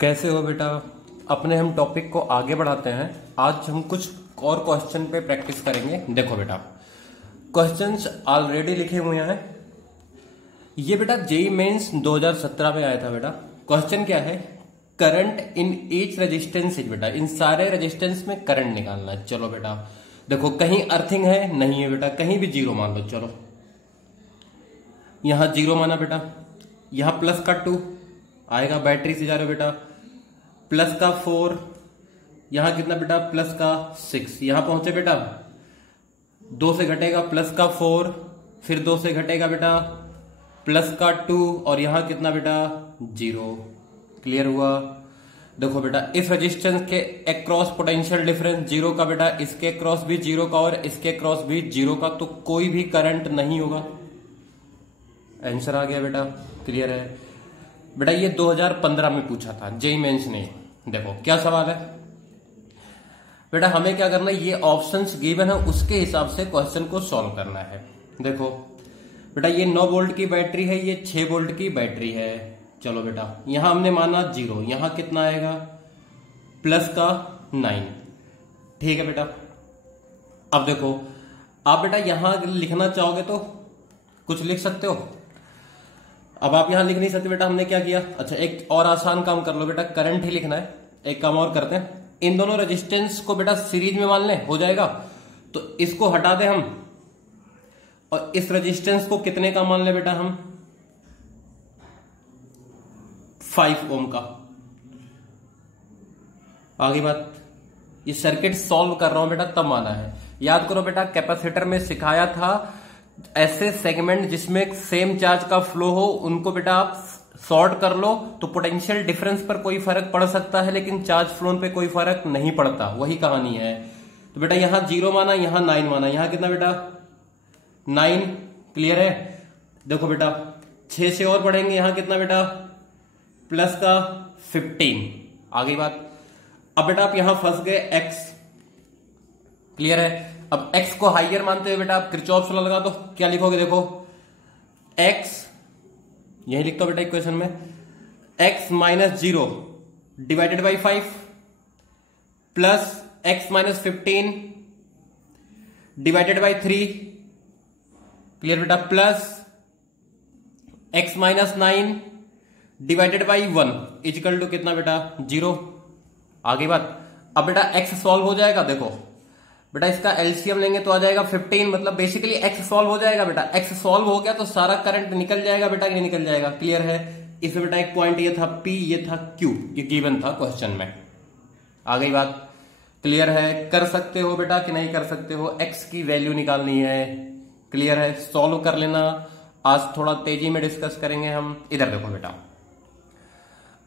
कैसे हो बेटा। अपने हम टॉपिक को आगे बढ़ाते हैं। आज हम कुछ और क्वेश्चन पे प्रैक्टिस करेंगे। देखो बेटा, क्वेश्चंस ऑलरेडी लिखे हुए हैं। ये बेटा जेई मेंस 2017 में आया था बेटा। क्वेश्चन क्या है, current in each resistance is. बेटा इन सारे रेजिस्टेंस में करंट निकालना है। चलो बेटा देखो, कहीं अर्थिंग है नहीं है बेटा, कहीं भी जीरो मान लो। चलो यहां जीरो माना बेटा, यहां प्लस का 2 आएगा, बैटरी से जा रहे हो बेटा, प्लस का 4, यहां कितना बेटा प्लस का 6, यहां पहुंचे बेटा 2 से घटेगा प्लस का 4, फिर 2 से घटेगा बेटा प्लस का 2, और यहां कितना बेटा 0। क्लियर हुआ। देखो बेटा इस रेजिस्टेंस के अक्रॉस पोटेंशियल डिफरेंस जीरो का बेटा, इसके क्रॉस भी जीरो का और इसके क्रॉस भी जीरो का, तो कोई भी करंट नहीं होगा। आंसर आ गया बेटा। क्लियर है बेटा। ये 2015 में पूछा था जेई मेंस ने। देखो क्या सवाल है बेटा, हमें क्या करना है, ये ऑप्शंस गिवन है उसके हिसाब से क्वेश्चन को सॉल्व करना है। देखो बेटा ये 9 वोल्ट की बैटरी है, ये 6 वोल्ट की बैटरी है। चलो बेटा यहां हमने माना 0, यहां कितना आएगा प्लस का 9। ठीक है बेटा। अब देखो आप बेटा यहां लिखना चाहोगे तो कुछ लिख सकते हो। अब आप यहां लिख नहीं सकते बेटा, हमने क्या किया, अच्छा एक और आसान काम कर लो बेटा, करंट ही लिखना है। एक काम और करते हैं, इन दोनों रेजिस्टेंस को बेटा सीरीज में मान लें, हो जाएगा। तो इसको हटा दें हम, और इस रेजिस्टेंस को कितने का मान लें बेटा हम, 5 ओम का। आगे बात, ये सर्किट सॉल्व कर रहा हूं बेटा तब माना है। याद करो बेटा कैपेसिटर में सिखाया था, ऐसे सेगमेंट जिसमें सेम चार्ज का फ्लो हो उनको बेटा आप सॉर्ट कर लो, तो पोटेंशियल डिफरेंस पर कोई फर्क पड़ सकता है लेकिन चार्ज फ्लो पे कोई फर्क नहीं पड़ता। वही कहानी है। तो बेटा यहां 0 माना, यहां 9 माना, यहां कितना बेटा 9। क्लियर है। देखो बेटा 6 से और बढ़ेंगे, यहां कितना बेटा प्लस का 15। आगे बात, अब बेटा आप यहां फंस गए x। क्लियर है। अब x को हाइयर मानते हुए बेटा आप किरचॉफ लॉ लगा दो। क्या लिखोगे, देखो x, यही लिखता हूं बेटा इक्वेशन में, x minus 0 divided by 5 plus x minus 15 divided by 3। Clear बेटा, plus x minus 9 divided by 1 equal to कितना बेटा 0। आगे बात, अब बेटा x सॉल्व हो जाएगा। देखो बेटा इसका एलसीएम लेंगे तो आ जाएगा 15, मतलब बेसिकली x सॉल्व हो जाएगा बेटा। x सॉल्व हो गया तो सारा करंट निकल जाएगा बेटा, कि नहीं निकल जाएगा। क्लियर है। इसमें बेटा एक पॉइंट ये था P, ये था Q, ये गिवन था क्वेश्चन में। आ गई बात। क्लियर है। कर सकते हो बेटा कि नहीं कर सकते हो, x की वैल्यू निकालनी है। क्लियर है, सॉल्व कर लेना। आज थोड़ा तेजी में डिस्कस करेंगे हम। इधर देखो बेटा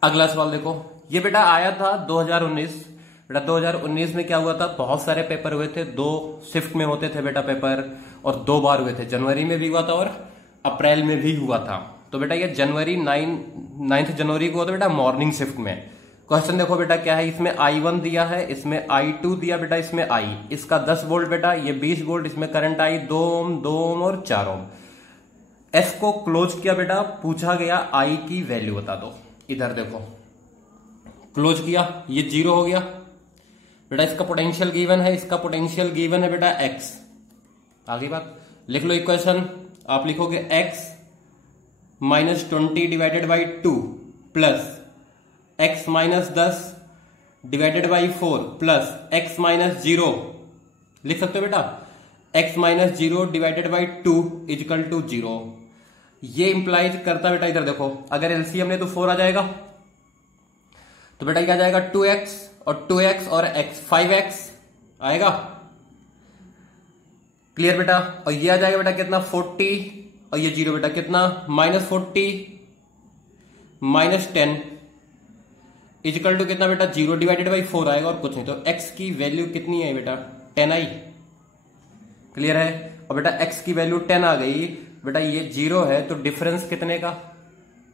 अगला सवाल देखो, ये बेटा आया था 2019। बेटा 2019 में क्या हुआ था, बहुत सारे पेपर हुए थे, 2 शिफ्ट में होते थे बेटा पेपर, और 2 बार हुए थे। जनवरी में भी हुआ था और अप्रैल में भी हुआ था। तो बेटा ये जनवरी 9 जनवरी को हुआ था बेटा मॉर्निंग शिफ्ट में। क्वेश्चन देखो बेटा क्या है, इसमें I1 दिया है, इसमें I2 दिया बेटा, इसमें I, इसका 10 वोल्ट बेटा, ये 20 वोल्ट, इसमें करंट आई 2 ओम 2 ओम और 4 ओम। एस को क्लोज किया बेटा, पूछा गया I की वैल्यू बता दो। इधर देखो क्लोज किया, ये 0 हो गया बेटा, इसका पोटेंशियल गिवन है, इसका पोटेंशियल गिवन है बेटा x। आगे बात, लिख लो इक्वेशन। आप लिखोगे x minus 20 divided by 2 plus x minus 10 divided by 4 plus x minus 0। लिख सकते हो बेटा x minus 0 divided by 2 equal to 0। ये इंप्लाइज करता बेटा, इधर देखो अगर एलसीएम ले तो 4 आ जाएगा, तो बेटा क्या जाएगा 2x और 2x और x 5x आएगा। क्लियर बेटा। और ये आ जाएगा बेटा कितना 40, और ये 0 बेटा कितना माइनस 40 माइनस 10 इजिकल टू कितना बेटा 0 डिवाइडेड बाई 4 आएगा और कुछ नहीं। तो x की वैल्यू कितनी है बेटा 10 आई। क्लियर है। और बेटा x की वैल्यू 10 आ गई बेटा, ये 0 है तो डिफरेंस कितने का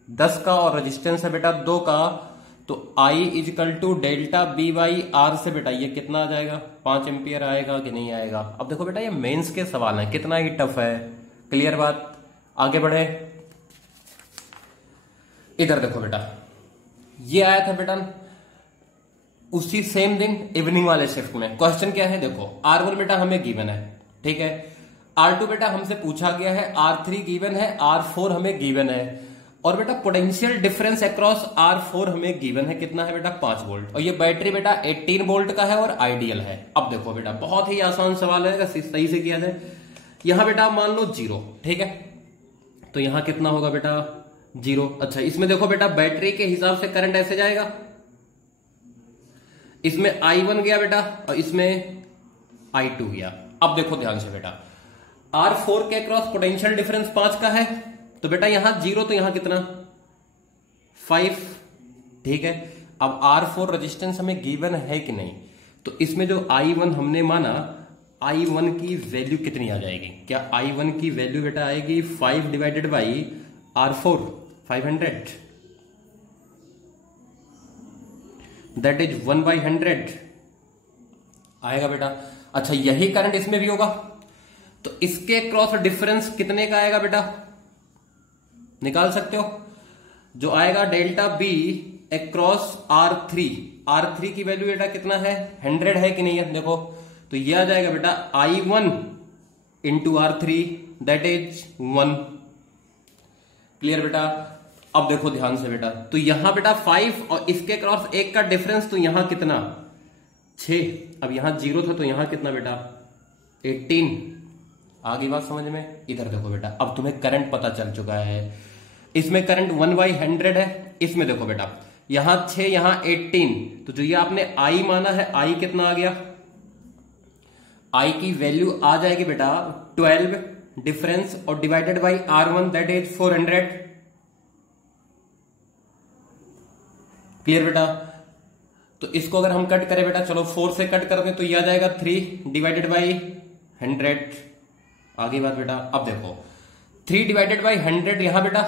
10 का, और रेजिस्टेंस है बेटा 2 का, तो I equal to delta B by R से बेटा ये कितना आ जाएगा 5 एम्पियर आएगा कि नहीं आएगा। अब देखो बेटा ये मेंस के सवाल हैं, कितना ही टफ है। क्लियर बात। आगे बढ़े, इधर देखो बेटा ये आया था बेटा उसी सेम दिन इवनिंग वाले शिफ्ट में। क्वेश्चन क्या है देखो, R1 बेटा हमें गिवन है, ठीक है, R2 बेटा हमसे पूछा गया है, R3 गिवन है, R4 हमें गिवन है, और बेटा पोटेंशियल डिफरेंस अक्रॉस R4 हमें गिवन है, कितना है बेटा 5 वोल्ट, और ये बैटरी बेटा 18 वोल्ट का है और आइडियल है। अब देखो बेटा बहुत ही आसान सवाल है, अगर सही से किया जाए। यहां बेटा मान लो 0, ठीक है, तो यहां कितना होगा बेटा 0। अच्छा इसमें देखो बेटा बैटरी के हिसाब से करंट ऐसे जाएगा, इसमें I1 गया बेटा और इसमें I2 गया। अब देखो ध्यान से बेटा, R4 के अक्रॉस पोटेंशियल डिफरेंस 5 का है, तो बेटा यहां 0 तो यहां कितना 5, ठीक है। अब R4 रेजिस्टेंस हमें गिवन है कि नहीं, तो इसमें जो I1 हमने माना, I1 की वैल्यू कितनी आ जाएगी, क्या I1 की वैल्यू बेटा आएगी 5 divided by R4 500, that is 1/100 आएगा बेटा। अच्छा यही करंट इसमें भी होगा, तो इसके क्रॉस डिफरेंस कितने का आएगा बेटा, निकाल सकते हो, जो आएगा डेल्टा बी अक्रॉस R3 की वैल्यू बेटा कितना है 100 है कि नहीं है, देखो तो यह आ जाएगा बेटा I1 into R3 that is 1। Clear बेटा। अब देखो ध्यान से बेटा, तो यहां बेटा 5 और इसके क्रॉस 1 का डिफरेंस, तो यहां कितना 6, अब यहां 0 था तो यहां कितना बेटा 18। आगे बात समझ में। इधर देखो बेटा, अब तुम्हें करंट पता चल चुका है, इसमें करंट 1/100 है, इसमें देखो बेटा यहां 6 यहां 18, तो जो ये आपने I माना है, I कितना आ गया, I की वैल्यू आ जाएगी बेटा 12 डिफरेंस और divided by R1 that is 400। Clear बेटा। तो इसको अगर हम कट करें बेटा, चलो 4 से कट कर दें तो यह आ जाएगा 3 डिवाइडेड बाई 100। आगे बात बेटा, अब देखो 3 डिवाइडेड बाई 100 यहां बेटा,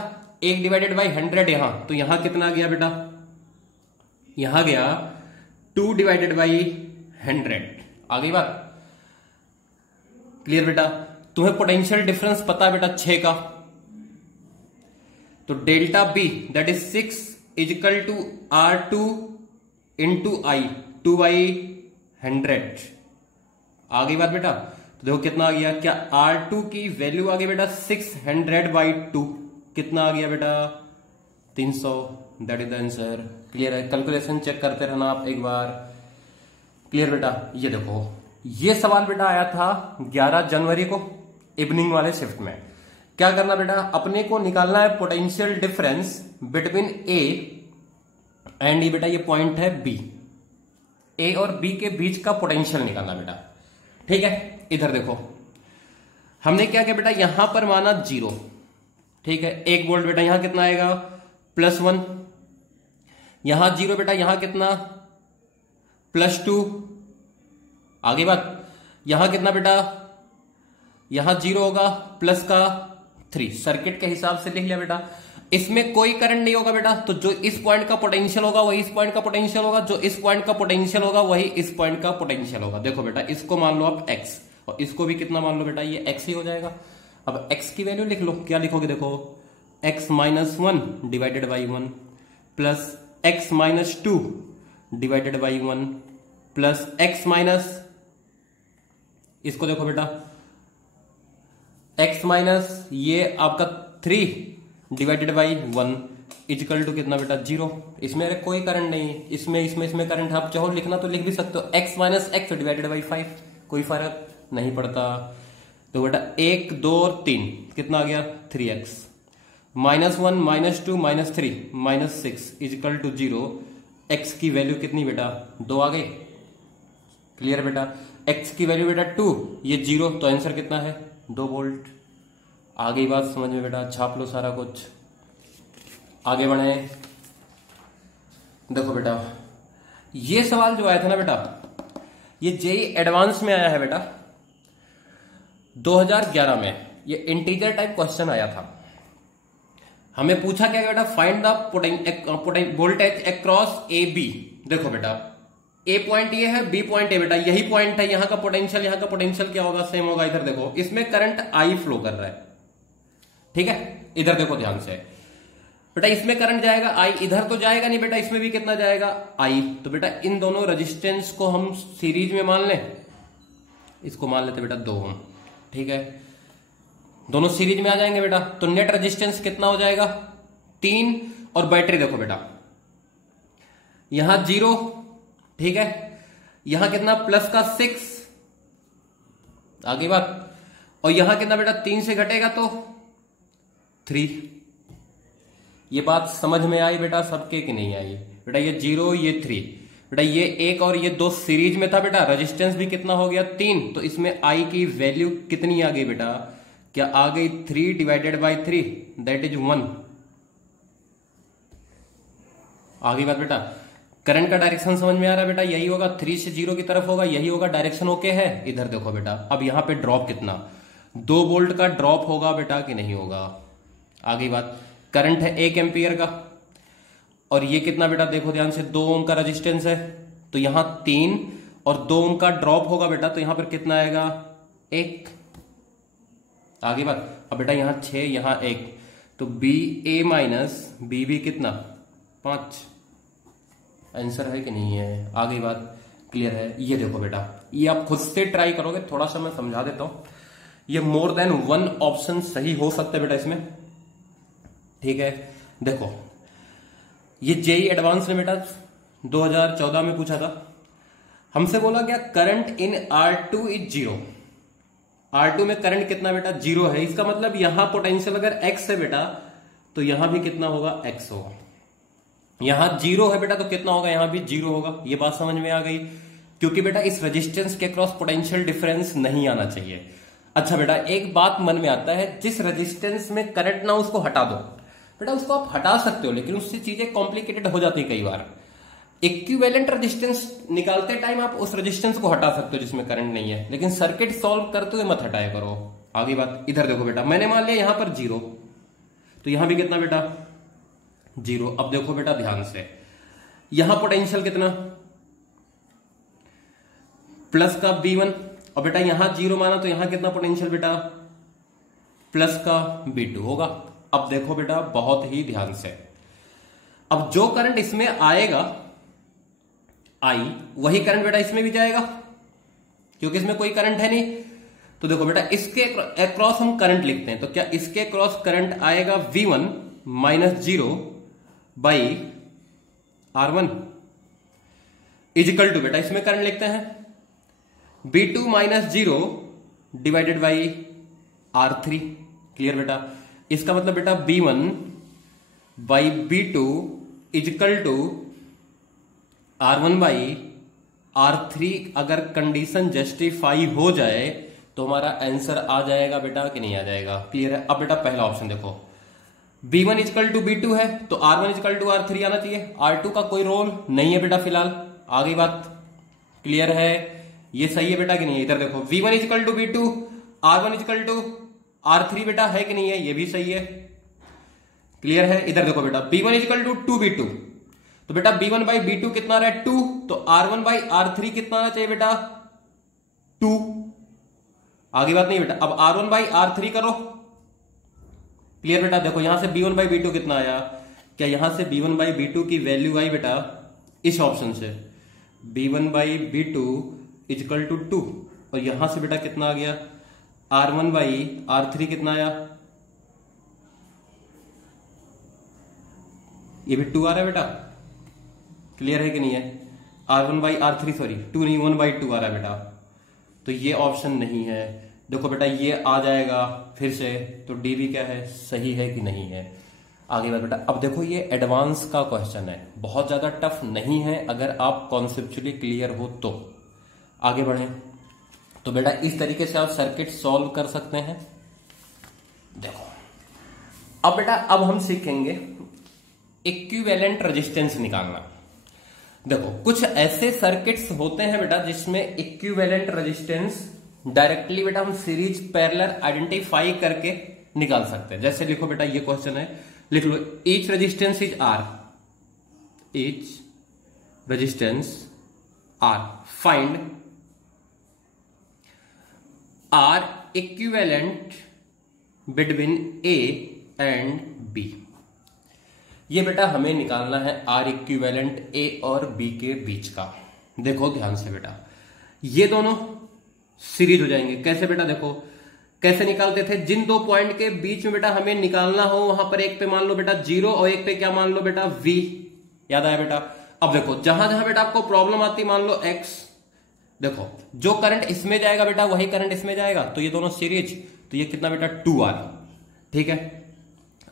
1 डिवाइडेड बाई 100 यहां, तो यहां कितना गया बेटा, यहां गया 2 डिवाइडेड बाई 100। आगे बात क्लियर बेटा। तुम्हें पोटेंशियल डिफरेंस पता है बेटा 6 का, तो delta B that is 6 is equal to R2 into I 2/100। आगे बात बेटा, तो देखो कितना आ गया, क्या R2 की वैल्यू आ गई बेटा 600/2, कितना आ गया बेटा 300, that is the answer. Clear है, कैलकुलेशन चेक करते रहना आप एक बार। क्लियर बेटा। ये देखो ये सवाल बेटा आया था 11 जनवरी को इवनिंग वाले शिफ्ट में। क्या करना बेटा, अपने को निकालना है potential difference between A and E, बेटा ये पॉइंट है बी, ए और बी के बीच का पोटेंशियल निकालना बेटा, ठीक है। इधर देखो हमने क्या किया बेटा, यहां पर माना 0, ठीक है, 1 वोल्ट बेटा, यहां कितना आएगा +1, यहां 0 बेटा, यहां कितना +2। आगे बात, यहां कितना बेटा, यहां 0 होगा प्लस का 3, सर्किट के हिसाब से लिख लिया बेटा। इसमें कोई करंट नहीं होगा बेटा, तो जो इस पॉइंट का पोटेंशियल होगा वही इस पॉइंट का पोटेंशियल होगा, जो इस पॉइंट का पोटेंशियल होगा वही इस पॉइंट का पोटेंशियल होगा। देखो बेटा इसको मान लो आप x और इसको भी कितना मान लो बेटा, ये x ही हो जाएगा। अब x की वैल्यू लिख लो, क्या लिखोगे देखो, x - 1 divided by 1 plus x - 2 divided by 1 plus x minus, इसको देखो बेटा x माइनस ये आपका 3 डिवाइडेड बाई 1 इजिकल टू कितना बेटा 0। इसमें कोई करंट नहीं है, इसमें करंट आप चाहो लिखना तो लिख भी सकते हो, x minus x divided by 5, कोई फर्क नहीं पड़ता। तो बेटा 1 2 और 3 कितना आ गया 3x -1 -2 -3 -6 इजिकल टू 0। x की वैल्यू कितनी बेटा 2 आ गई। क्लियर बेटा। x की वैल्यू बेटा 2, ये 0, तो आंसर कितना है 2 वोल्ट। आगे बात समझ में बेटा, छाप लो सारा कुछ, आगे बढ़े। देखो बेटा ये सवाल जो आया था ना बेटा, ये जेई एडवांस में आया है बेटा 2011 में, ये इंटीजर टाइप क्वेश्चन आया था। हमें पूछा क्या बेटा, find the voltage across A B. देखो बेटा ए पॉइंट ये है, बी पॉइंट ए बेटा यही पॉइंट है, यहां का पोटेंशियल क्या होगा, सेम होगा। इधर देखो इसमें करंट आई फ्लो कर रहा है, ठीक है। इधर देखो ध्यान से बेटा इसमें करंट जाएगा आई, इधर तो जाएगा नहीं बेटा, इसमें भी कितना जाएगा आई। तो बेटा इन दोनों रेजिस्टेंस को हम सीरीज में मान लें, इसको मान लेते बेटा 2 ओम, ठीक है, दोनों सीरीज में आ जाएंगे बेटा। तो नेट रेजिस्टेंस कितना हो जाएगा 3, और बैटरी देखो बेटा यहां 0, ठीक है, यहां कितना प्लस का 6, आगे बात, और यहां कितना बेटा 3 से घटेगा तो 3। ये बात समझ में आई बेटा सबके कि नहीं आई बेटा? ये 0 ये 3 बेटा, ये 1 और ये 2 सीरीज में था बेटा, रेजिस्टेंस भी कितना हो गया 3, तो इसमें आई की वैल्यू कितनी आ गई बेटा? क्या आ गई 3 डिवाइडेड बाई 3, दैट इज 1। आगे बात बेटा, करंट का डायरेक्शन समझ में आ रहा है बेटा? यही होगा 3 से 0 की तरफ होगा, यही होगा डायरेक्शन। ओके है? इधर देखो बेटा, अब यहां पे ड्रॉप कितना 2 वोल्ट का ड्रॉप होगा बेटा कि नहीं होगा? आगे बात, करंट है 1 एम्पियर का, और ये कितना बेटा देखो ध्यान से 2 ओम का रेजिस्टेंस है, तो यहां 3 और 2 ओम का ड्रॉप होगा बेटा, तो यहां पर कितना आएगा 1। आगे बात, अब बेटा यहां 6 यहां 1, तो बी ए माइनस बी भी कितना 5। आंसर है कि नहीं है? आगे बात क्लियर है? ये देखो बेटा, ये आप खुद से ट्राई करोगे, थोड़ा सा मैं समझा देता हूं। ये मोर देन 1 ऑप्शन सही हो सकता है बेटा इसमें, ठीक है। देखो ये जेई एडवांस ने बेटा 2014 में पूछा था, हमसे बोला गया current in R2 is 0। R2 में करंट कितना बेटा 0 है, इसका मतलब यहां पोटेंशियल अगर x है बेटा, तो यहां भी कितना होगा x होगा। यहां 0 है बेटा, तो कितना होगा यहां भी 0 होगा। ये बात समझ में आ गई? क्योंकि बेटा इस रेजिस्टेंस के क्रॉस पोटेंशियल डिफरेंस नहीं आना चाहिए। अच्छा बेटा, एक बात मन में आता है, जिस रेजिस्टेंस में करंट ना उसको हटा दो बेटा, उसको आप हटा सकते हो, लेकिन उससे चीजें कॉम्प्लिकेटेड हो जाती है कई बार। इक्विवेलेंट रेजिस्टेंस निकालते टाइम आप उस रेजिस्टेंस को हटा सकते हो जिसमें करंट नहीं है, लेकिन सर्किट सॉल्व करते हुए मत हटाया करो। आगे बात, इधर देखो बेटा, मैंने मान लिया यहां पर 0, तो यहां भी कितना बेटा 0। अब देखो बेटा ध्यान से, यहां पोटेंशियल कितना प्लस का B1, और बेटा यहां 0 माना, तो यहां कितना पोटेंशियल बेटा प्लस का B2 होगा। अब देखो बेटा बहुत ही ध्यान से, अब जो करंट इसमें आएगा I, वही करंट बेटा इसमें भी जाएगा, क्योंकि इसमें कोई करंट है नहीं। तो देखो बेटा, इसके अक्रॉस हम करंट लिखते हैं, तो क्या इसके क्रॉस करंट आएगा V1 minus 0 by R1 is equal to बेटा, इसमें करंट लिखते हैं B2 minus 0 divided by R3। Clear बेटा? इसका मतलब बेटा B1 by B2 is equal to R1 by R3। अगर कंडीशन जस्टिफाई हो जाए तो हमारा आंसर आ जाएगा बेटा कि नहीं आ जाएगा? क्लियर है? अब बेटा पहला ऑप्शन देखो, B1 इजिकल टू B2 है, तो R1 इजिकल टू R3 आना चाहिए। R2 का कोई रोल नहीं है बेटा फिलहाल। आगे बात क्लियर है? ये सही है बेटा कि नहीं है? इधर देखो, V1 is equal to B2, R1 is equal to R3 बेटा है कि नहीं है? ये भी सही है। क्लियर है? इधर देखो बेटा, B1 इजिकल टू 2B2, तो बेटा B1 बाई B2 कितना आ रहा है 2, तो R1 बाई R3 कितना आना चाहिए बेटा 2। आगे बात नहीं बेटा, अब R1 बाई R3 करो। क्लियर बेटा? देखो यहां से B1 बाई B2 कितना आया, क्या यहां से B1 बाई B2 की वैल्यू आई बेटा इस ऑप्शन से, B1 by B2 is equal to 2, और यहां से बेटा कितना आ गया R1 बाई R3 कितना आया, ये भी 2 आ रहा है बेटा। क्लियर है कि नहीं है? R1 बाई R3, सॉरी 2 नहीं 1 बाई 2 आ रहा है बेटा, तो ये ऑप्शन नहीं है। देखो बेटा ये आ जाएगा फिर से, तो डी भी क्या है सही है कि नहीं है? आगे बात बेटा, अब देखो ये एडवांस का क्वेश्चन है, बहुत ज्यादा टफ नहीं है अगर आप कॉन्सेप्चुअली क्लियर हो तो। आगे बढ़े तो बेटा इस तरीके से आप सर्किट सॉल्व कर सकते हैं। देखो अब बेटा, अब हम सीखेंगे इक्विवेलेंट रेजिस्टेंस निकालना। देखो कुछ ऐसे सर्किट्स होते हैं बेटा जिसमें इक्विवेलेंट रेजिस्टेंस डायरेक्टली बेटा हम सीरीज पैरेलल आइडेंटिफाई करके निकाल सकते हैं। जैसे लिखो बेटा, ये क्वेश्चन है, लिख लो each resistance is R, each resistance R, find R equivalent between A and B। ये बेटा हमें निकालना है आर इक्विवेलेंट ए और बी के बीच का। देखो ध्यान से बेटा, ये दोनों सीरीज हो जाएंगे। कैसे बेटा, देखो कैसे निकालते थे, जिन दो पॉइंट के बीच में बेटा हमें निकालना हो, वहां पर एक पे मान लो बेटा 0 और एक पे क्या मान लो बेटा v। याद आया बेटा। अब देखो जहां जहां बेटा आपको प्रॉब्लम आती, मान लो x, देखो जो करंट इसमें जाएगा बेटा वही करंट इसमें जाएगा, तो ये दोनों सीरीज, तो ये कितना बेटा 2R। ठीक है।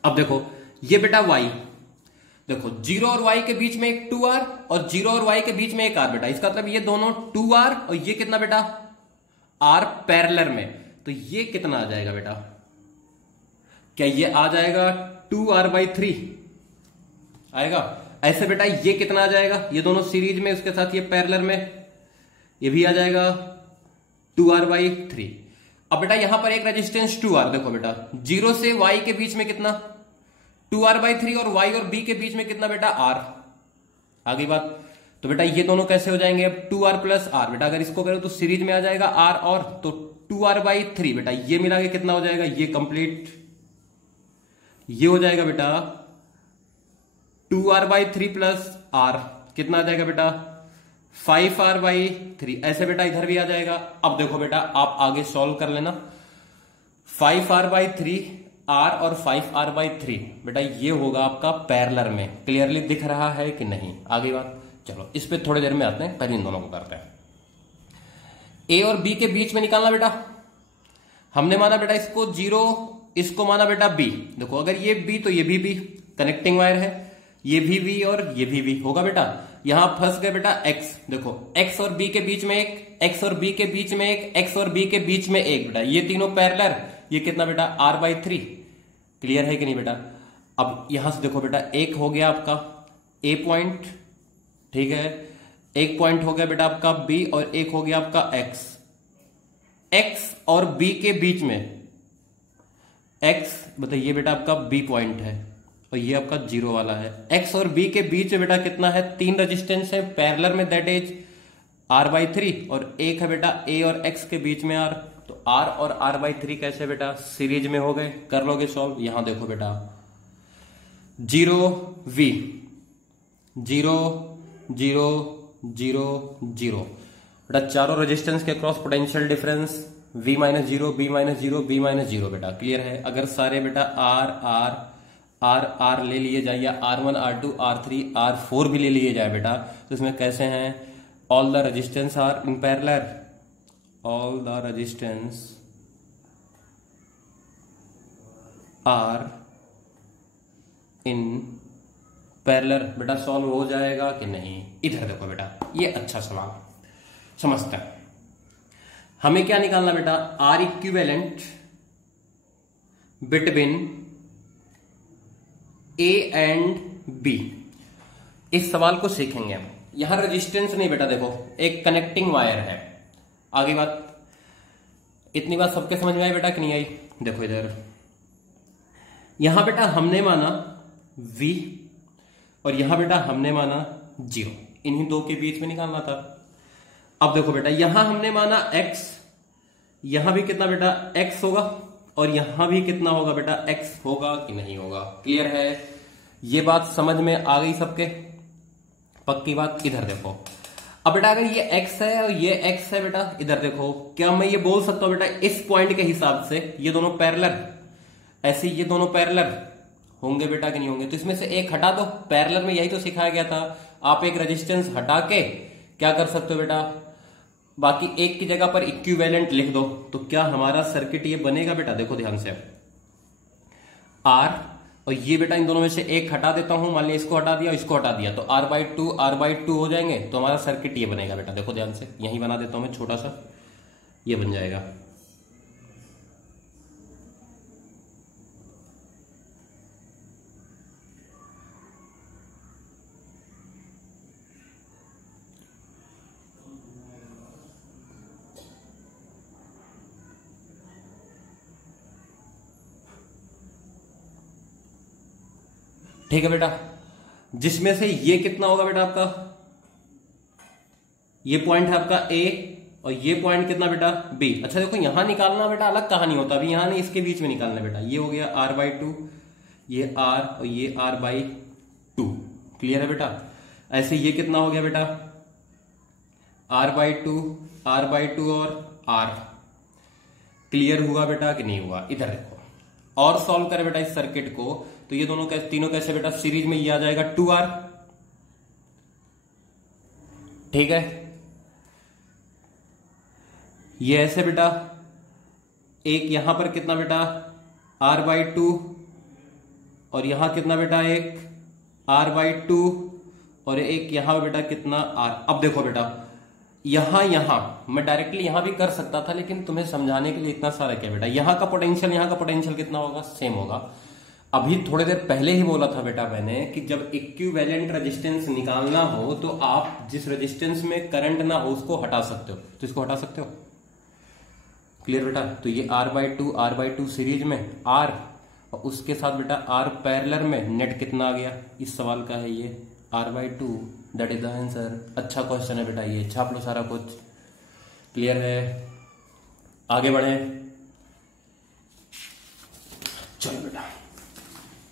अब देखो ये बेटा y, देखो 0 और y के बीच में एक 2R और 0 और y के बीच में एक R बेटा, इसका मतलब ये दोनों 2R और ये कितना बेटा R पैरेलल में, तो ये कितना आ जाएगा बेटा, क्या ये आ जाएगा 2R/3 आएगा। ऐसे बेटा ये कितना आ जाएगा, ये दोनों सीरीज में उसके साथ ये पैरेलल में, ये भी आ जाएगा 2R/3। अब बेटा यहां पर एक रेजिस्टेंस 2R, देखो बेटा 0 से y के बीच में कितना 2R/3 और y और b के बीच में कितना बेटा R। आगे बात, तो बेटा ये दोनों कैसे हो जाएंगे, अब 2R + R बेटा, अगर इसको करो तो सीरीज में आ जाएगा R और, तो 2R/3 बेटा ये मिला के कितना हो जाएगा, ये कंप्लीट, ये हो जाएगा बेटा 2R/3 + R, कितना आ जाएगा बेटा 5R/3। ऐसे बेटा इधर भी आ जाएगा। अब देखो बेटा आप आगे सॉल्व कर लेना, 5R/3 R और 5R/3 बेटा ये होगा आपका पैरेलल में। क्लियरली दिख रहा है कि नहीं, आगे बात। चलो इस पे थोड़ी देर में आते हैं, पहले इन दोनों को करते हैं। ए और बी के बीच में निकालना बेटा, हमने माना बेटा इसको 0, इसको माना बेटा बी। देखो अगर ये बी तो ये भी बी, कनेक्टिंग वायर है, ये भी बी और ये भी बी होगा बेटा। यहां फंस गए बेटा x, देखो x और b के बीच में एक, x और b के बीच में एक, x और b के बीच में एक बेटा, ये तीनों पैरेलल, ये कितना बेटा R/3। क्लियर है कि नहीं बेटा। अब यहां से देखो बेटा एक हो गया आपका a पॉइंट, ठीक है, एक पॉइंट हो गया बेटा आपका b और एक हो गया आपका x और b के बीच में x, बताइए बेटा आपका b पॉइंट है और ये आपका 0 वाला है। x और b के बीच में बेटा कितना है, 3 रेजिस्टेंस है पैरेलल में, दैट इज R/3, और एक है बेटा a और x के बीच में R, तो R और R/3 कैसे बेटा सीरीज में हो गए। कर लोगे सॉल्व। यहां देखो बेटा 0V 0 0 0 0 बेटा चारों रेजिस्टेंस के cross potential difference V - 0 B - 0 B - 0 बेटा। क्लियर है। अगर सारे बेटा R ले लिए जाए, या R1 R2 R3 R4 भी ले लिए जाए बेटा, तो इसमें कैसे हैं, all the resistance are in parallel, all the resistance are in parallel. बेटा सॉल्व हो जाएगा कि नहीं। इधर देखो बेटा, ये अच्छा सवाल समझता है। हमें क्या निकालना बेटा, R equivalent between A and B. इस सवाल को सीखेंगे हम। यहां रेजिस्टेंस नहीं बेटा, देखो एक कनेक्टिंग वायर है। आगे बात, इतनी बात सबके समझ में आई बेटा कि नहीं आई। देखो इधर, यहां बेटा हमने माना V और यहां बेटा हमने माना 0, इन्हीं दो के बीच में निकालना था। अब देखो बेटा यहां हमने माना x, यहां भी कितना बेटा x होगा और यहां भी कितना होगा बेटा x होगा कि नहीं होगा। क्लियर है, ये बात समझ में आ गई सबके, पक्की बात। इधर देखो, अब बेटा अगर ये x है और ये x है बेटा, इधर देखो, क्या मैं ये बोल सकता हूं बेटा इस पॉइंट के हिसाब से ये दोनों पैरेलल, ऐसे ये दोनों पैरेलल होंगे बेटा कि नहीं होंगे। तो इसमें से एक हटा दो, पैरेलल में यही तो सिखाया गया था, आप एक रेजिस्टेंस हटा के क्या कर सकते हो बेटा, बाकी एक की जगह पर इक्विवेलेंट लिख दो, तो क्या हमारा सर्किट ये बनेगा बेटा। देखो ध्यान से, R और ये बेटा इन दोनों में से एक हटा देता हूं, मान लिया इसको हटा दिया इसको हटा दिया, तो R/2 हो जाएंगे, तो हमारा सर्किट ये बनेगा बेटा। देखो ध्यान से, यही बना देता हूं मैं छोटा सा, ये बन जाएगा। ठीक है बेटा, जिसमें से ये कितना होगा बेटा आपका, ये पॉइंट है आपका A और ये पॉइंट कितना बेटा B। अच्छा देखो यहां निकालना बेटा अलग कहानी होता, अभी यहां नहीं, इसके बीच में निकालना बेटा। ये हो गया R/2, ये R और ये R/2, क्लियर है बेटा। ऐसे ये कितना हो गया बेटा, r/2 r/2 और r। क्लियर हुआ बेटा कि नहीं हुआ? इधर देखो और सॉल्व करें बेटा इस सर्किट को, तो ये दोनों तीनों कैसे बेटा सीरीज में, ये आ जाएगा 2r। ठीक है, ये ऐसे बेटा, एक यहां पर कितना बेटा r/2 और यहां कितना बेटा एक r/2 और एक यहां बेटा कितना r। अब देखो बेटा यहां मैं डायरेक्टली यहां भी कर सकता था, लेकिन तुम्हें समझाने के लिए इतना सारा क्या बेटा, यहां का पोटेंशियल कितना होगा, सेम होगा। अभी थोड़ी देर पहले ही बोला था बेटा मैंने कि जब इक्विवेलेंट रेजिस्टेंस निकालना हो तो आप जिस रेजिस्टेंस में करंट ना हो उसको हटा सकते हो, तो इसको हटा सकते हो। क्लियर बेटा, तो ये r/2 सीरीज में r और उसके साथ बेटा r पैरेलल में, नेट कितना आ गया, इस सवाल का है ये r/2, that is the answer. अच्छा क्वेश्चन है बेटा, ये छाप लो सारा कुछ। क्लियर है, आगे बढ़े। चलो बेटा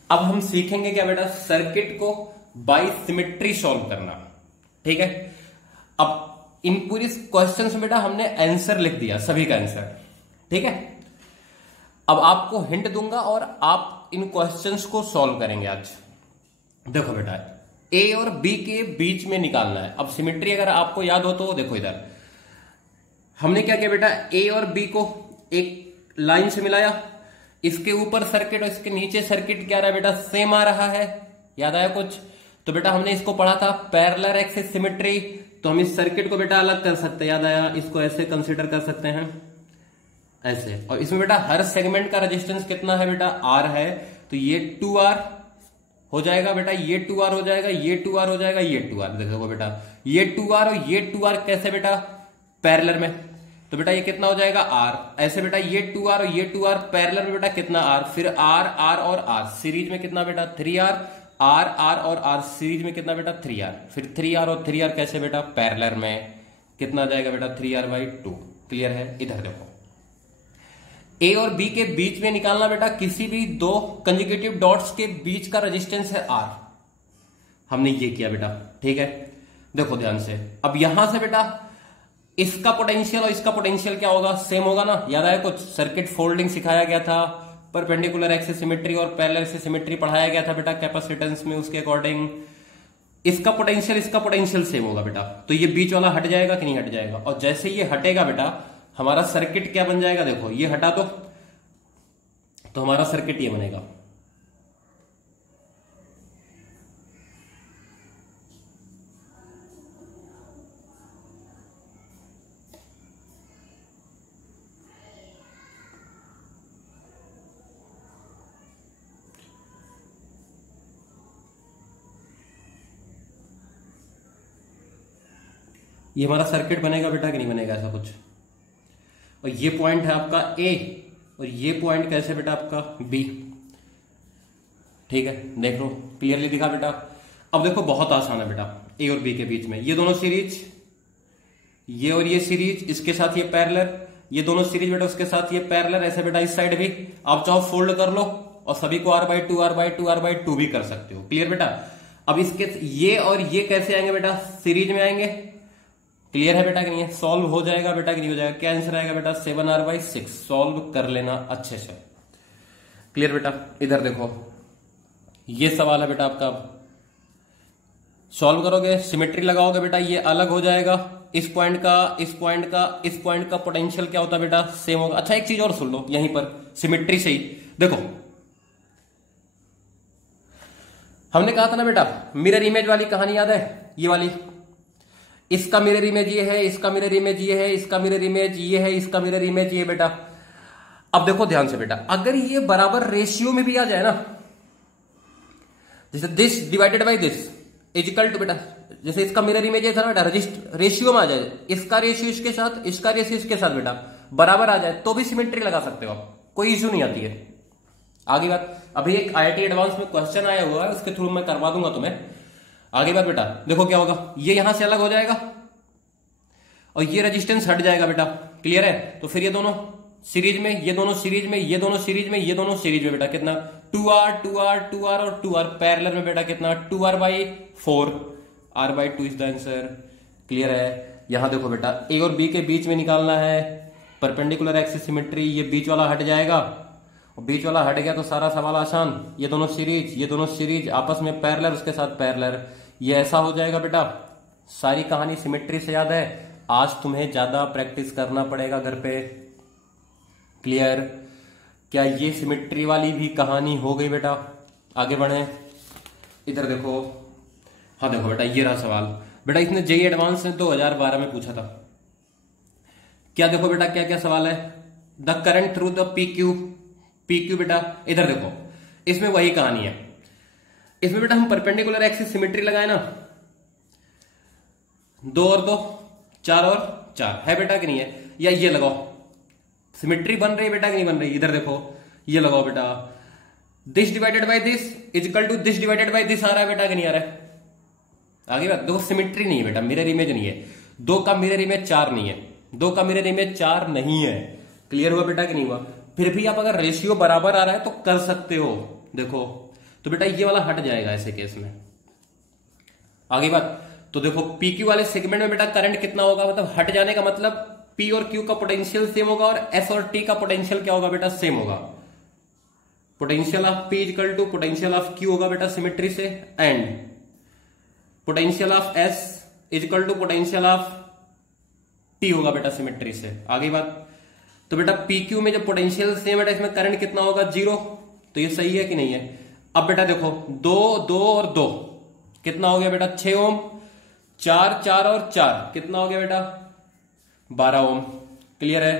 अब हम सीखेंगे क्या बेटा, सर्किट को बाय सिमेट्री सॉल्व करना। ठीक है, अब इन पूरी क्वेश्चन में बेटा हमने आंसर लिख दिया, सभी का आंसर। ठीक है, अब आपको हिंट दूंगा और आप इन क्वेश्चंस को सॉल्व करेंगे आज। देखो बेटा ए और बी के बीच में निकालना है। अब सिमेट्री अगर आपको याद हो तो देखो इधर हमने क्या किया बेटा, ए और बी को एक लाइन से मिलाया, इसके ऊपर सर्किट और इसके नीचे सर्किट क्या रहा है बेटा, सेम आ रहा है। याद आया कुछ? तो बेटा हमने इसको पढ़ा था पैरेलल एक्सिस सिमेट्री, तो हम इस सर्किट को बेटा अलग कर सकते हैं। याद आया? इसको ऐसे कंसीडर कर सकते हैं ऐसे, और इसमें बेटा हर सेगमेंट का रेजिस्टेंस कितना है बेटा, R है, तो ये 2R हो जाएगा बेटा, ये 2R हो जाएगा, ये 2R हो जाएगा, ये 2R। देखो बेटा ये 2R और ये 2R कैसे बेटा, पैरेलल में, तो बेटा ये कितना हो जाएगा R। ऐसे बेटा ये 2R और ये 2R पैरेलल में बेटा कितना R, फिर R R और R सीरीज में कितना बेटा 3R, R R और R सीरीज में कितना बेटा 3R, फिर 3R और 3R कैसे बेटा पैरेलल में, कितना आ जाएगा बेटा 3R/2। क्लियर है? इधर देखो ए और बी के बीच में निकालना बेटा, किसी भी दो कंसेक्यूटिव डॉट्स के बीच का रेजिस्टेंस है R। हमने ये किया बेटा। ठीक है, देखो ध्यान से, अब यहां से बेटा इसका पोटेंशियल और इसका पोटेंशियल क्या होगा, सेम होगा ना। याद आया कुछ? सर्किट फोल्डिंग सिखाया गया था, परपेंडिकुलर एक्सिस सिमेट्री और पैरेलल एक्सिस सिमेट्री पढ़ाया गया था बेटा कैपेसिटेंस में, उसके अकॉर्डिंग इसका पोटेंशियल सेम होगा बेटा। तो ये बीच वाला हट जाएगा कि नहीं हट जाएगा, और जैसे ये हटेगा बेटा हमारा सर्किट क्या बन जाएगा, देखो ये हटा दो तो हमारा सर्किट ये बनेगा। ये हमारा सर्किट बनेगा बेटा कि नहीं बनेगा, ऐसा कुछ। और ये पॉइंट है आपका ए और ये पॉइंट कैसे बेटा आपका बी। ठीक है, देख लो क्लियरली दिखा बेटा। अब देखो बहुत आसान है बेटा, ए और बी के बीच में ये दोनों सीरीज, ये और ये सीरीज, इसके साथ ये पैरेलल, ये दोनों सीरीज बेटा उसके साथ ये पैरेलल, ऐसे बेटा इस साइड भी आप चाहो फोल्ड कर लो और सभी को r/2 r/2 r/2 भी कर सकते हो। क्लियर बेटा? अब इसके ये और ये कैसे आएंगे बेटा, सीरीज में आएंगे। क्लियर है बेटा कि नहीं है? सॉल्व हो जाएगा बेटा कि नहीं हो जाएगा? क्या आंसर आएगा बेटा 7r/6। सॉल्व कर लेना अच्छे से। क्लियर बेटा? इधर देखो ये सवाल है बेटा आपका, सॉल्व करोगे सिमेट्री लगाओगे बेटा ये अलग हो जाएगा, इस पॉइंट का इस पॉइंट का इस पॉइंट का पोटेंशियल क्या होता है बेटा, सेम होगा। अच्छा एक चीज और सुन लो यहीं पर सिमेट्री से ही देखो, हमने कहा था ना बेटा मिरर इमेज वाली कहानी याद है, ये वाली, इसका मिरर इमेज ये है, इसका मिरर इमेज ये है, इसका मिरर इमेज ये है, इसका मिरर इमेज ये बेटा। अब देखो ध्यान से बेटा, अगर ये बराबर रेशियो में भी आ जाए ना, जैसे this divided by this is equal to बेटा, जैसे इसका मिरर इमेज है बेटा रेशियो में आ जाए, इसका रेशियो इसके साथ, इसका रेशियो इसके साथ बेटा बराबर आ जाए, तो भी सिमेट्री लगा सकते हो आप, कोई इश्यू नहीं आती है। आगे बात, अभी एक IIT एडवांस में क्वेश्चन आया हुआ है, उसके थ्रू मैं करवा दूंगा तुम्हें। आगे बात बेटा देखो क्या होगा, ये यहां से अलग हो जाएगा और ये रेजिस्टेंस हट जाएगा बेटा। क्लियर है? तो फिर ये दोनों सीरीज में, ये दोनों सीरीज में, ये दोनों सीरीज में, ये दोनों सीरीज में बेटा कितना 2r 2r 2r और 2r पैरेलल में बेटा कितना 2r/4, r/2 is the answer. Clear है। यहां देखो बेटा ए और बी के बीच में निकालना है परपेंडिकुलर एक्सिस सिमेट्री, ये बीच वाला हट जाएगा और बीच वाला हट गया तो सारा सवाल आसान। ये दोनों सीरीज, ये दोनों सीरीज आपस में पैरेलल, उसके साथ पैरेलल, ये ऐसा हो जाएगा बेटा। सारी कहानी सिमेट्री से याद है, आज तुम्हें ज्यादा प्रैक्टिस करना पड़ेगा घर पे। क्लियर। क्या ये सिमेट्री वाली भी कहानी हो गई बेटा? आगे बढ़े, इधर देखो। हाँ देखो बेटा ये रहा सवाल। बेटा इसने जेई एडवांस में 2012 में पूछा था। क्या देखो बेटा क्या क्या सवाल है। The current through the PQ बेटा इधर देखो, इसमें वही कहानी है। इसमें बेटा हम परपेंडिकुलर एक्सिस सिमेट्री लगाए ना, 2 और 2 4 और 4 है बेटा कि नहीं है। या ये लगाओ, सिमेट्री बन रही है बेटा कि नहीं बन रही। इधर देखो ये लगाओ बेटा, this divided by this is equal to this divided by this आ रहा है बेटा कि नहीं आ रहा है। आगे बात देखो, सिमेट्री नहीं है बेटा, मिरर इमेज नहीं है। 2 का मिरर इमेज 4 नहीं है, 2 का मिरर इमेज 4 नहीं है। क्लियर हुआ बेटा कि नहीं हुआ। फिर भी आप अगर रेशियो बराबर आ रहा है तो कर सकते हो। देखो तो बेटा ये वाला हट जाएगा ऐसे केस में। आगे बात तो देखो पीक्यू वाले सेगमेंट में बेटा करंट कितना होगा, मतलब हट जाने का मतलब पी और क्यू का पोटेंशियल सेम होगा और एस और टी का पोटेंशियल क्या होगा बेटा, सेम होगा। Potential of P equal to potential of Q होगा बेटा सिमेट्री से, and potential of S equal to potential of T होगा बेटा सिमेट्री से। आगे बात तो बेटा पीक्यू में जब पोटेंशियल सेम है इसमें करंट कितना होगा, 0। तो ये सही है कि नहीं है। अब बेटा देखो 2 2 और 2 कितना हो गया बेटा 6 ओम, 4 4 और 4 कितना हो गया बेटा 12 ओम। क्लियर है।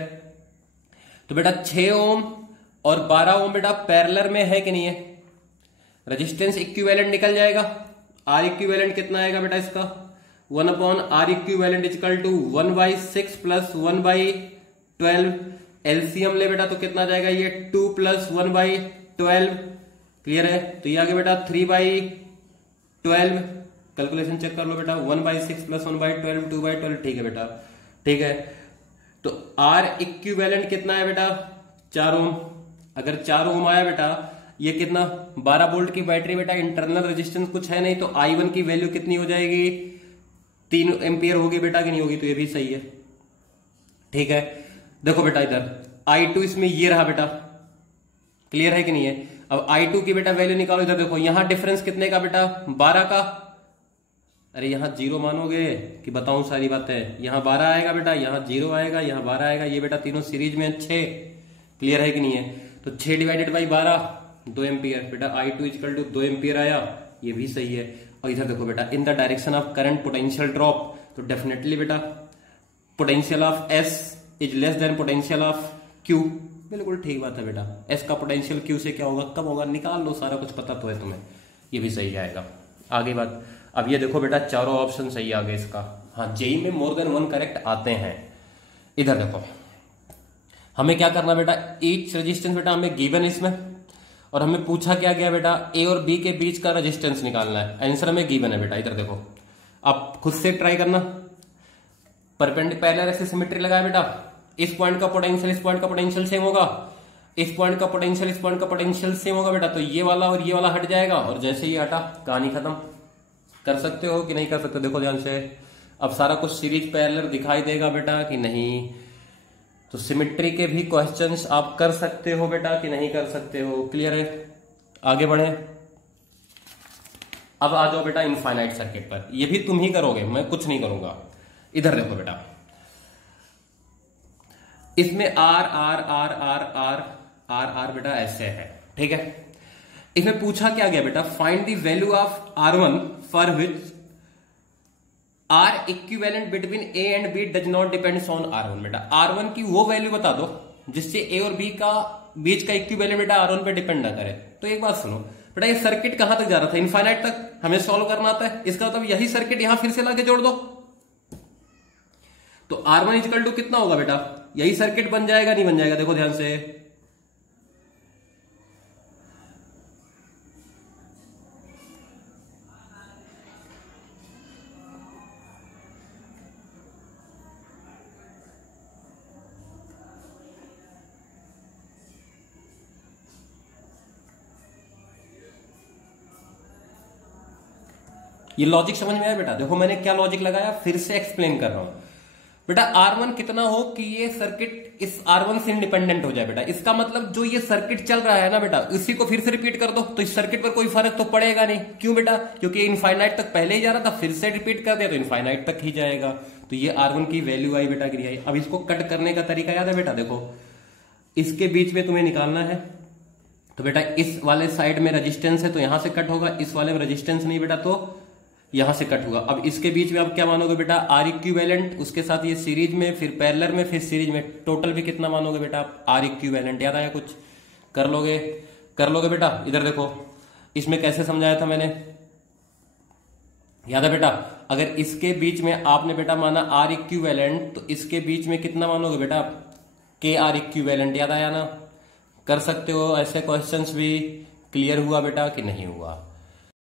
तो बेटा 6 ओम और 12 ओम बेटा पैरेलल में है कि नहीं है। रेजिस्टेंस इक्विवेलेंट निकल जाएगा। आर इक्विवेलेंट कितना आएगा बेटा इसका 1/r equivalent equal to 1/6 plus 1/12। LCM ले बेटा तो कितना जाएगा ये 2 प्लस 1/12। क्लियर है। तो ये आगे बेटा 3/12। कैलकुलेशन चेक कर लो बेटा, 1/6 प्लस 1/12 2/12। ठीक है बेटा, ठीक है। तो आर इक्विवेलेंट कितना है बेटा 4 ओम। अगर 4 ओम आया बेटा, ये कितना 12 वोल्ट की बैटरी बेटा, इंटरनल रेजिस्टेंस कुछ है नहीं, तो I1 की वैल्यू कितनी हो जाएगी 3 एम्पियर होगी बेटा कि नहीं होगी। तो ये भी सही है। ठीक है। देखो बेटा इधर I2 इसमें ये रहा बेटा। क्लियर है कि नहीं है। अब I2 की बेटा वैल्यू निकालो। इधर देखो यहां डिफरेंस कितने का बेटा 12 का। अरे यहां 0 मानोगे कि बताऊं सारी बातें। यहां 12 आएगा बेटा, यहां 0 आएगा, यहां 12 आएगा। ये बेटा तीनों सीरीज में 6। क्लियर है कि नहीं है। तो 6 डिवाइडेड बाई 12 2 एम्पियर बेटा। I2 इक्वल टू 2 एम्पियर आया, ये भी सही है। और इधर देखो बेटा in the direction of current potential drop, तो डेफिनेटली बेटा potential of S is less than potential of Q। बिल्कुल ठीक बात है बेटा। S का पोटेंशियल Q से क्या होगा, कब होगा, निकाल लो, सारा कुछ पता तो है तुम्हें। ये भी सही आएगा। आगे बात, अब ये देखो बेटा चारों ऑप्शन सही आ गए इसका। हाँ जेई में मोर देन 1 करेक्ट आते हैं। इधर देखो हमें क्या करना बेटा, ईच रेजिस्टेंस बेटा हमें गिवन इसमें, और हमें पूछा क्या गया बेटा ए और बी के बीच का रेजिस्टेंस निकालना है। आंसर हमें गिवन है बेटा। इधर देखो आप खुद से ट्राई करना। परपेंडिकुलर एक्सिस सिमेट्री लगाया बेटा, इस पॉइंट का पोटेंशियल इस पॉइंट का पोटेंशियल सेम होगा, इस पॉइंट का पोटेंशियल इस पॉइंट का पोटेंशियल सेम होगा बेटा। तो ये वाला और ये वाला हट जाएगा, और जैसे ही हटा कहानी खत्म। कर सकते हो कि नहीं कर सकते, देखो ध्यान से। अब सारा कुछ सीरीज पैरेलल दिखाई देगा बेटा कि नहीं। तो सिमेट्री के भी क्वेश्चंस आप कर सकते हो बेटा कि नहीं कर सकते हो। क्लियर है। आगे बढ़े। अब आ जाओ बेटा इनफाइनाइट सर्किट पर। ये भी तुम ही करोगे, मैं कुछ नहीं करूंगा। इधर देखो बेटा, इसमें R R R R R R R बेटा ऐसे है। ठीक है। इसमें पूछा क्या गया बेटा, find the value of R1 for which R equivalent between A and B does not depends on R1। बेटा R1 की वो वैल्यू बता दो जिससे ए और बी का बीच का इक्विवेलेंट बेटा R1 पे डिपेंड ना करे। तो एक बात सुनो बेटा, ये सर्किट कहां तक जा रहा था, इनफाइनाइट तक। हमें सॉल्व करना आता है, इसका मतलब यही सर्किट यहां फिर से लाके जोड़ दो। तो R1 इक्वल टू कितना होगा बेटा, यही सर्किट बन जाएगा नहीं बन जाएगा। देखो ध्यान से, ये लॉजिक समझ में आया बेटा? देखो मैंने क्या लॉजिक लगाया, फिर से एक्सप्लेन कर रहा हूं बेटा। R1 कितना हो कि ये सर्किट इस R1 से इंडिपेंडेंट हो जाए बेटा। इसका मतलब जो ये सर्किट चल रहा है ना बेटा, इसी को फिर से रिपीट कर दो तो इस सर्किट पर कोई फर्क तो पड़ेगा नहीं। क्यों बेटा? क्योंकि इनफाइनाइट तक पहले ही जा रहा था, फिर से रिपीट कर दिया तो इनफाइनाइट तक ही जाएगा। तो ये R1 की वैल्यू आई बेटा गिरी आई। अब इसको कट करने का तरीका याद है बेटा? देखो इसके बीच में तुम्हें निकालना है, तो बेटा इस वाले साइड में रेजिस्टेंस है तो यहां से कट होगा, इस वाले में रेजिस्टेंस नहीं बेटा तो यहां से कट होगा। अब इसके बीच में आप क्या मानोगे बेटा? आर इक्विवेलेंट, उसके साथ ये सीरीज में, फिर पैरेलल में, फिर सीरीज में, टोटल भी कितना मानोगे बेटा आप? R equivalent. याद आया कुछ? कर लोगे बेटा? इधर देखो इसमें कैसे समझाया था मैंने, याद है बेटा? अगर इसके बीच में आपने बेटा माना आर इक्विवेलेंट, तो इसके बीच में कितना मानोगे बेटा? के आर इक्विवेलेंट। याद आया ना? कर सकते हो ऐसे क्वेश्चंस भी। क्लियर हुआ बेटा कि नहीं हुआ?